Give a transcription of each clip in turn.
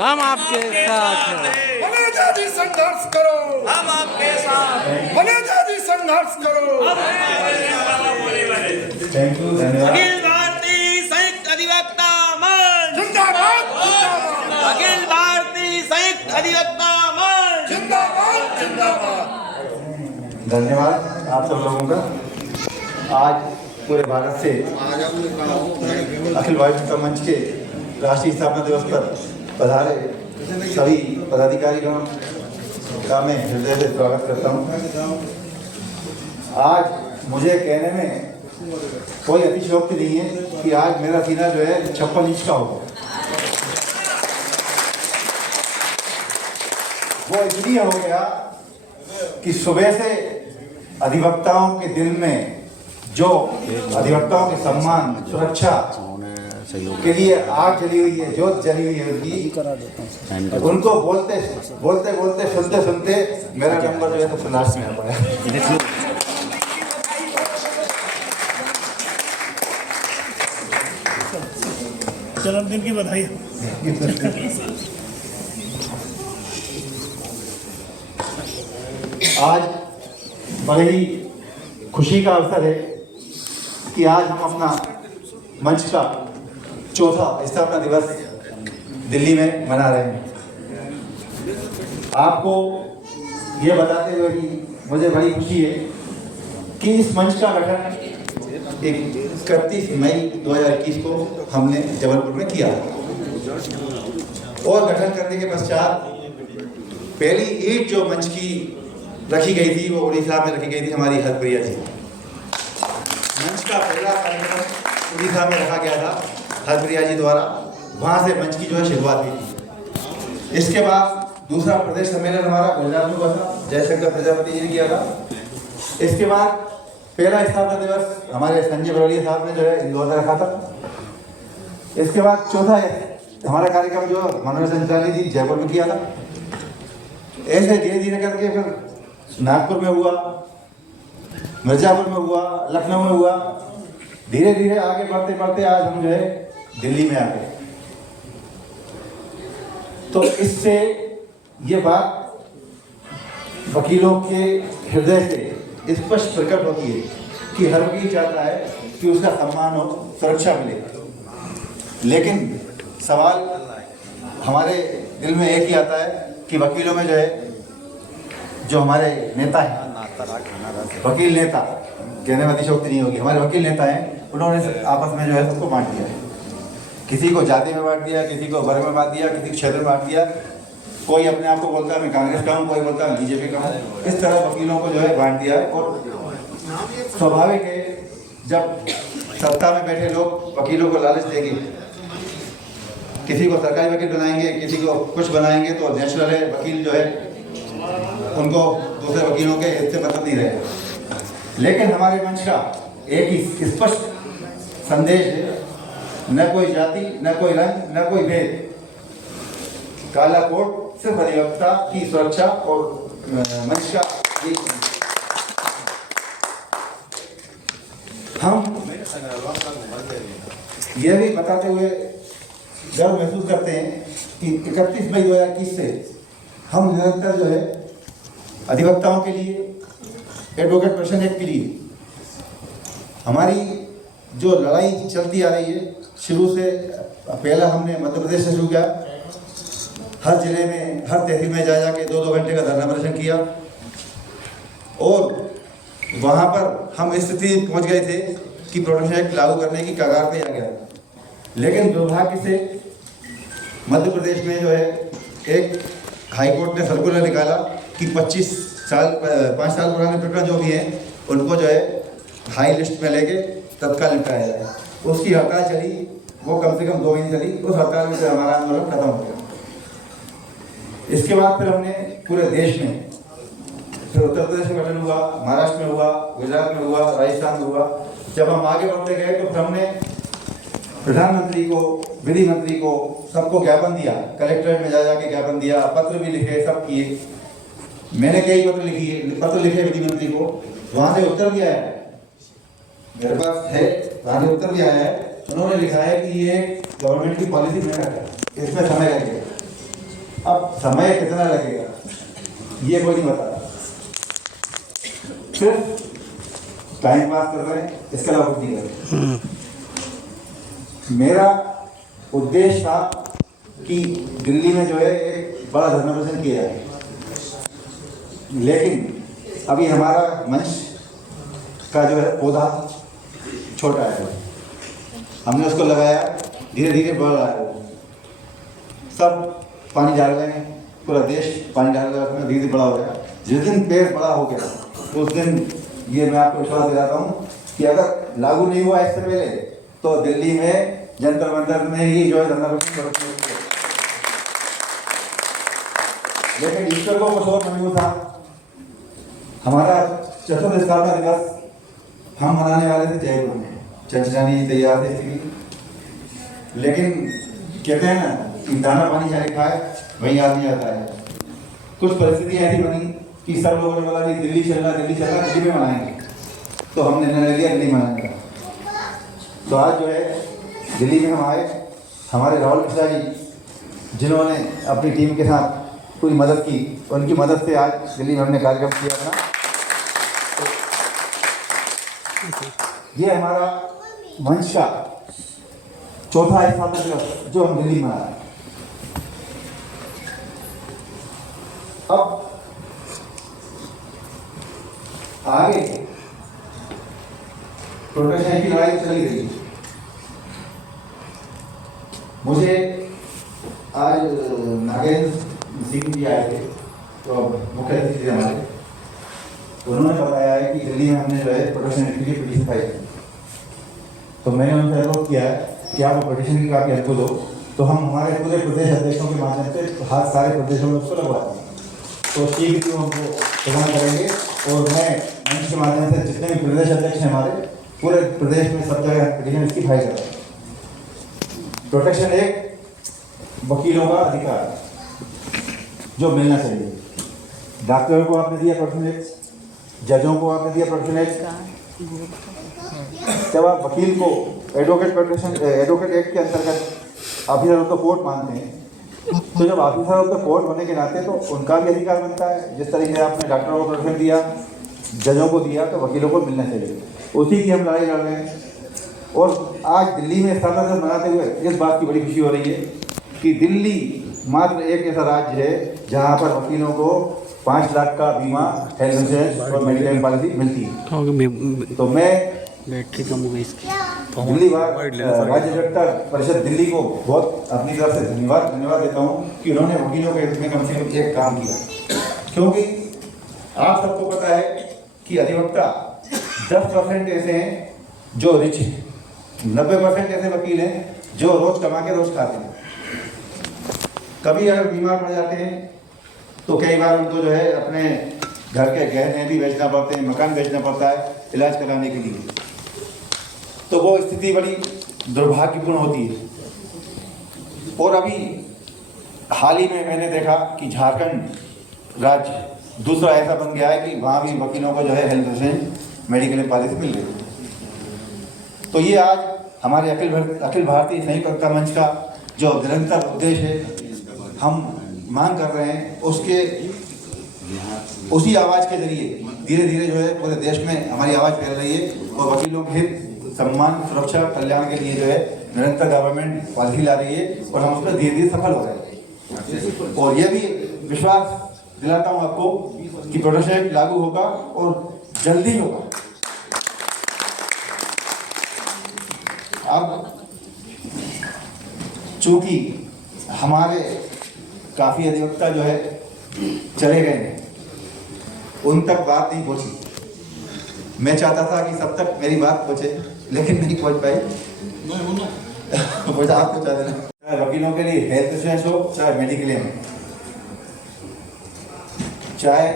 हम आपके साथ हैं। वनजाति संघर्ष करो, हम आपके साथ। वनजाति संघर्ष करो। थैंक यू, धन्यवाद। अखिल भारतीय संयुक्त अधिवक्ता मंच जिंदाबाद जिंदाबाद अखिल भारतीय संयुक्त अधिवक्ता मंच जिंदाबाद जिंदाबाद। धन्यवाद आप सब लोगों का। आज पूरे भारत से अखिल भारतीय जनता मंच के राष्ट्रीय स्थापना दिवस पर पधारे सभी पदाधिकारीगण का मैं हृदय से स्वागत करता हूँ। आज मुझे कहने में कोई अतिशयोक्ति नहीं है कि आज मेरा सीना जो है 56 इंच का होगा। वो इसलिए हो गया कि सुबह से अधिवक्ताओं के दिल में जो अधिवक्ताओं के सम्मान सुरक्षा के लिए आग जली हुई है, जोत जली हुई है उनकी, उनको बोलते बोलते बोलते सुनते सुनते मेरा नंबर जो है सबसे लास्ट में आ पाया। जन्मदिन की बधाई। आज बड़े ही खुशी का अवसर है कि आज हम अपना मंच का चौथा स्थापना दिवस दिल्ली में मना रहे हैं। आपको ये बताते हुए कि मुझे बड़ी खुशी है कि इस मंच का गठन 31 मई 2021 को हमने जबलपुर में किया और गठन करने के पश्चात पहली ईंट जो मंच की रखी गई थी वो उड़ीसा में रखी गई थी, हमारी हरप्रिया जी। मंच का पहला कार्यक्रम उड़ीसा में रखा गया था हरप्रिया जी द्वारा, वहाँ से मंच की जो है शुरुआत हुई थी। इसके बाद दूसरा प्रदेश सम्मेलन हमारा गुजरात में हुआ था, जयशंकर प्रजापति जी ने किया था। इसके बाद पहला स्थापना दिवस हमारे संजय बरोलिया साहब ने जो है इंदौर में रखा था। इसके बाद चौथा हमारा कार्यक्रम जो मनोज संचाली जी जयपुर में किया था। ऐसे धीरे धीरे करके फिर नागपुर में हुआ, मिर्जापुर में हुआ, लखनऊ में हुआ। धीरे धीरे आगे बढ़ते बढ़ते आज हम जो है दिल्ली में आ गए। तो इससे ये बात वकीलों के हृदय से स्पष्ट प्रकट होती है कि हर वकील चाहता है कि उसका सम्मान हो, सुरक्षा मिले। लेकिन सवाल हमारे दिल में एक ही आता है कि वकीलों में जो है, जो हमारे नेता हैं, वकील नेता, कहने में अतिशयोक्ति नहीं होगी, हमारे वकील नेता हैं, उन्होंने आपस में जो है सबको बांट दिया है। किसी को जाति में बांट दिया, किसी को वर्ग में बांट दिया, किसी को क्षेत्र में बांट दिया। कोई अपने आप को बोलता है मैं कांग्रेस का हूँ, कोई बोलता है बीजेपी का हूँ। इस तरह वकीलों को जो है बांट दिया है। और स्वाभाविक है जब सत्ता में बैठे लोग वकीलों को लालच देंगे, किसी को सरकारी वकील बनाएंगे, किसी को कुछ बनाएंगे, तो नेचुरल है वकील जो है उनको दूसरे वकीलों के इससे मतलब नहीं रहेगा। लेकिन हमारे मंच का एक ही स्पष्ट संदेश है, न कोई जाति, न कोई रंग, न कोई भेद, काला कोट, सिर्फ अधिवक्ता की सुरक्षा। और मंच का हम यह भी बताते हुए गर्व महसूस करते हैं कि 31 मई 2021 से हम निरंतर जो है अधिवक्ताओं के लिए, एडवोकेट प्रोटेक्शन एक्ट के लिए हमारी जो लड़ाई चलती आ रही है, शुरू से पहला हमने मध्य प्रदेश से शुरू किया। हर जिले में, हर तहसील में जा के 2-2 घंटे का धरना प्रदर्शन किया और वहाँ पर हम इस स्थिति पहुँच गए थे कि प्रोटेक्शन एक्ट लागू करने की कगार पे आ गया। लेकिन दुर्भाग्य से मध्य प्रदेश में जो है एक हाईकोर्ट ने सर्कुलर निकाला कि 5 साल पुराने प्रकरण जो भी हैं उनको जो है हाई लिस्ट में लेके तत्काल निपटाया जाए। उसकी हड़ताल चली, वो कम से कम 2 महीने चली। उस हड़ताल में से हमारा आंदोलन खत्म हो गया। इसके बाद फिर हमने पूरे देश में, फिर उत्तर प्रदेश में गठन हुआ, महाराष्ट्र में हुआ, गुजरात में हुआ, राजस्थान में हुआ। जब हम आगे बढ़ते गए तो फिर हमने प्रधानमंत्री को, विधि मंत्री को, सबको ज्ञापन दिया, कलेक्ट्रेट में जा के ज्ञापन दिया, पत्र भी लिखे, सब किए। मैंने कई पत्र लिखे विधि मंत्री को, वहाँ से उत्तर भी आया है, मेरे पास है, वहाँ से उत्तर भी आया है। उन्होंने लिखा है कि ये गवर्नमेंट की पॉलिसी में है, इसमें समय लगेगा। अब समय कितना लगेगा ये कोई नहीं बता, सिर्फ टाइम पास कर रहे हैं, इसके अलावा कुछ नहीं कर रहे। मेरा उद्देश्य था कि दिल्ली में जो है एक बड़ा धरना प्रदर्शन किया जाए, लेकिन अभी हमारा मंच का जो है पौधा छोटा है, हमने उसको लगाया, धीरे धीरे बढ़ रहा है, सब पानी डाल रहे हैं, पूरा देश पानी डाल रहा है, धीरे धीरे बड़ा हो गया। जिस दिन पेड़ बड़ा हो गया उस दिन ये मैं आपको विश्वास दिलाता हूँ कि अगर लागू नहीं हुआ इससे पहले तो दिल्ली में जंतर मंतर में ही जो है धरना प्रदर्शन करेंगे। लेकिन ईश्वर को कुछ और मंजूर था। हमारा चतुर्थ स्थापना दिवस हम मनाने वाले थे जयपुर में, चंचलानी तैयार थे इसके लिए, लेकिन कहते हैं ना कि दाना पानी चाहे खाए वही आदमी आता है। कुछ परिस्थिति ऐसी बनी कि सब लोगों ने बोला कि दिल्ली चलना दिल्ली में मनाएंगे, तो हमने निर्णय लिया दिल्ली मनाने का। तो आज जो है दिल्ली में हम आए, हमारे राहुल मिश्रा जी जिन्होंने अपनी टीम के साथ पूरी मदद की, उनकी मदद से आज दिल्ली में हमने कार्यक्रम किया था। ये हमारा मंच का चौथा स्थापना दिवस जो हम दिल्ली में मना रहे हैं। अब आगे प्रोटेक्शन की लड़ाई चली रही। मुझे आज नागेंद्र सिंह जी आए थे, तो मुख्य अतिथि थे हमारे, उन्होंने बताया है कि दिल्ली में हमने जो है प्रोटेक्शन एक्ट के लिए पिटीशन फाइल की। तो मैंने उनसे अनुरोध किया है कि आप पिटीशन की काफी हेल्प दो, तो हम हमारे पूरे प्रदेश अध्यक्षों के माध्यम से हर सारे प्रदेशों में उसको लगवाते हैं। तो ठीक है, हमको प्रदान करेंगे और मैं मंच के माध्यम से जितने भी प्रदेश अध्यक्ष हैं हमारे पूरे प्रदेश में सब जगह पिटीशन इसकी फाइल करें। प्रोटेक्शन एक वकीलों का अधिकार है जो मिलना चाहिए। डॉक्टरों को आपने दिया प्रोटेक्शन एक्ट, जजों को आपने दिया प्रोटेक्शन एक्ट। जब आप वकील को एडवोकेट एक्ट के अंतर्गत ऑफिसर ऑफ द कोर्ट मानते हैं, तो जब ऑफिसर ऑफ द कोर्ट होने के नाते तो उनका भी अधिकार बनता है। जिस तरीके से आपने डॉक्टरों को प्रोटेक्शन दिया, जजों को दिया, तो वकीलों को मिलना चाहिए। उसी की हम लड़ाई लड़ रहे हैं। और आज दिल्ली में स्थापना दिवस मनाते हुए इस बात की बड़ी खुशी हो रही है कि दिल्ली मात्र एक ऐसा राज्य है जहाँ पर वकीलों को 5 लाख का बीमा, हेल्थ इंश्योरेंस और मेडिक्लेम पॉलिसी मिलती है। तो मैं बैटरी कम हो गई इसकी। दिल्ली राज्य डॉक्टर परिषद दिल्ली को बहुत अपनी तरफ से धन्यवाद देता हूँ कि उन्होंने वकीलों के हित में कम से कम एक काम किया। क्योंकि आप सबको पता है कि अधिवक्ता 10% ऐसे हैं जो रिच हैं, 90% ऐसे वकील हैं जो रोज कमा के रोज खाते हैं। कभी अगर बीमार पड़ जाते हैं तो कई बार उनको जो है अपने घर के गहने भी बेचना पड़ते हैं, मकान बेचना पड़ता है इलाज कराने के लिए। तो वो स्थिति बड़ी दुर्भाग्यपूर्ण होती है। और अभी हाल ही में मैंने देखा कि झारखंड राज्य दूसरा ऐसा बन गया है कि वहाँ भी वकीलों को जो है हेल्थ इंश्योरेंस, मेडिकल पॉलिसी मिल रही है। तो ये आज हमारे अखिल भारतीय संयुक्त वक्ता मंच का जो निरंतर उद्देश्य है, हम मांग कर रहे हैं, उसी आवाज़ के जरिए धीरे धीरे जो है पूरे देश में हमारी आवाज़ फैल रही है और वकीलों के हित, सम्मान, सुरक्षा, कल्याण के लिए जो है निरंतर गवर्नमेंट पॉलिसी ला रही है और हम उस पर धीरे धीरे सफल हो रहे हैं। और ये भी विश्वास दिलाता हूँ आपको कि प्रोटेक्शन एक्ट लागू होगा और जल्दी होगा। अब चूंकि हमारे काफ़ी अधिवक्ता जो है चले गए हैं, उन तक बात नहीं पहुंची। मैं चाहता था कि सब तक मेरी बात पहुंचे, लेकिन नहीं पहुंच पाई। मुझे आप पहुंचा देना। चाहे वकीलों के लिए हेल्थ इंश्योरेंस हो, चाहे मेडिक्लेम हो, चाहे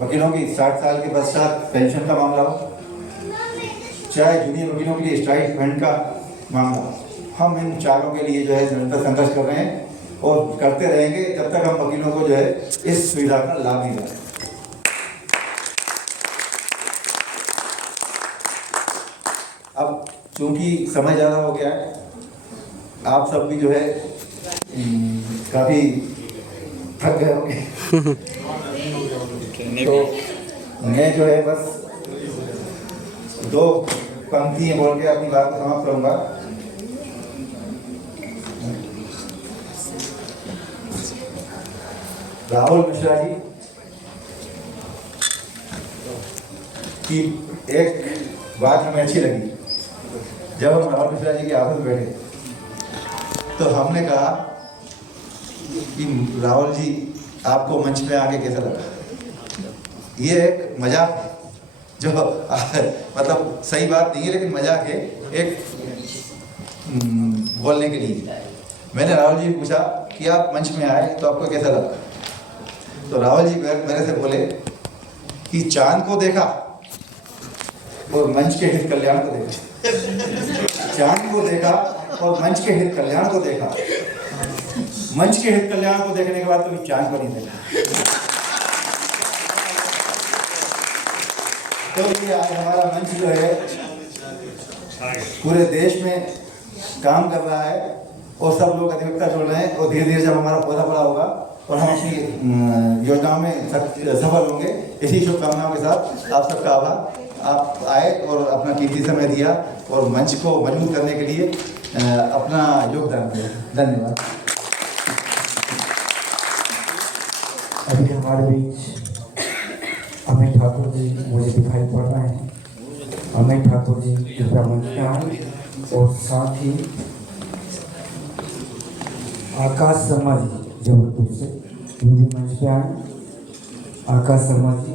वकीलों की 60 साल के पश्चात पेंशन का मामला हो, चाहे जूनियर वकीलों के लिए स्ट्राइक फंड का मामला हो, हम इन चारों के लिए जो है निरंतर संघर्ष कर रहे हैं और करते रहेंगे जब तक हम वकीलों को जो है इस सुविधा का लाभ नहीं दें। अब चूंकि समय ज़्यादा हो गया है, आप सब भी जो है काफ़ी थक गए होंगे। तो मैं जो है बस 2 पंक्तियां बोल के अपनी बात को समाप्त करूंगा। राहुल मिश्रा जी की एक बात हमें अच्छी लगी। जब हम राहुल मिश्रा जी के ऑफिस में बैठे तो हमने कहा कि राहुल जी आपको मंच पे आके कैसा लगा। ये एक मजाक है जो मतलब सही बात नहीं है, लेकिन मजाक है एक बोलने के लिए। मैंने राहुल जी पूछा कि आप मंच में आए तो आपको कैसा लगा। तो राहुल जी मेरे से बोले कि चांद को देखा और मंच के हित कल्याण को देखा। चांद को देखा और मंच के हित कल्याण को देखा। मंच के हित कल्याण को देखने के बाद कभी चांद को नहीं देखा। तो ये आज हमारा मंच जो है पूरे देश में काम कर रहा है और सब लोग अधिकता छोड़ रहे हैं। और धीरे धीरे जब हमारा पौधा बड़ा होगा और हम अपनी योजनाओं में सफल होंगे, इसी शुभकामनाओं के साथ आप सबका आभार। आप आए और अपना कीमती समय दिया और मंच को मजबूत करने के लिए अपना योगदान दिया। धन्यवाद। अभी हमारे बीच अमित ठाकुर जी मुझे दिखाई पड़ रहे हैं। अमित ठाकुर जी कृपया मंच पे आए और साथ ही आकाश शर्मा जी जबलपुर से मुझे मंच पे आए। आकाश शर्मा जी